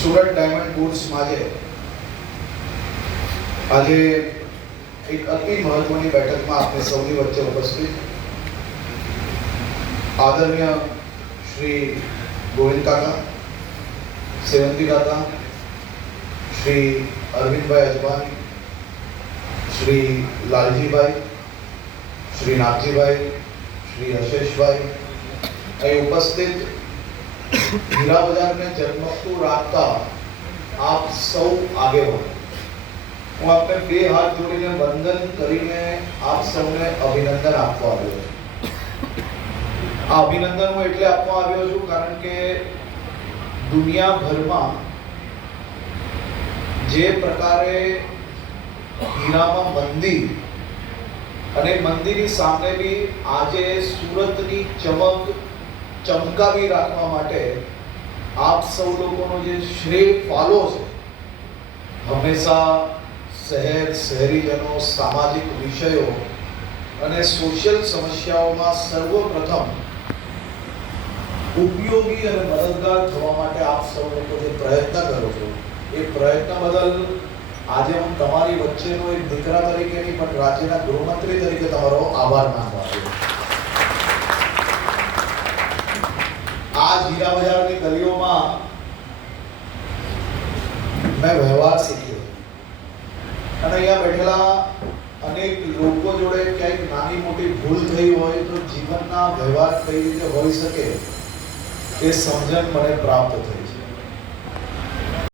Surat diamond બુટ્સ આજે એક અતિ મહત્વની બેઠકમાં આપને સૌની વચ્ચે ઉપસ્થિત આદરણીય શ્રી ગોવિંદ કાકા, સેવંતી કાકા, શ્રી અરવિંદભાઈ અજવાણી, શ્રી લાલજીભાઈ, શ્રી નાગજીભાઈ, શ્રી હર્ષેશભાઈ અહીં ઉપસ્થિત હીરા બજારને ઝગમગતું રાખતા આપ સૌ આગેવાનો, હું આપને બે હાથ જોડીને વંદન કરીને આપ સૌને અભિનંદન આપવા આવ્યો છું. આ અભિનંદન હું એટલે આપવા આવ્યો છું કારણ કે દુનિયાભરમાં જે પ્રકારે હીરામાં મંદી અને મંદીની સામે બી આજે સુરતની ચમક ચમકાવી રાખવા માટે આપ સૌ લોકોનો જે શ્રેય ફાળો છે, હંમેશા શહેરીજનો, સામાજિક વિષયો અને સોશિયલ સમસ્યાઓમાં સર્વપ્રથમ ઉપયોગી અને મદદગાર થવા માટે આપ સૌ લોકો જે પ્રયત્ન કરો છો, એ પ્રયત્ન બદલ આજે હું તમારી વચ્ચેનો એક દીકરા તરીકે નહીં પણ રાજ્યના ગૃહમંત્રી તરીકે તમારો આભાર માનવા આવ્યો. આ હીરા બજારની ગલીઓમાં મેં વ્યવહાર શીખ્યો અને અહીંયા બેઠેલા અનેક લોકો જોડે ક્યાંક નાની મોટી ભૂલ થઈ હોય તો જીવનના વ્યવહાર કઈ રીતે હોઈ શકે એ સમજણ મને પ્રાપ્ત થઈ.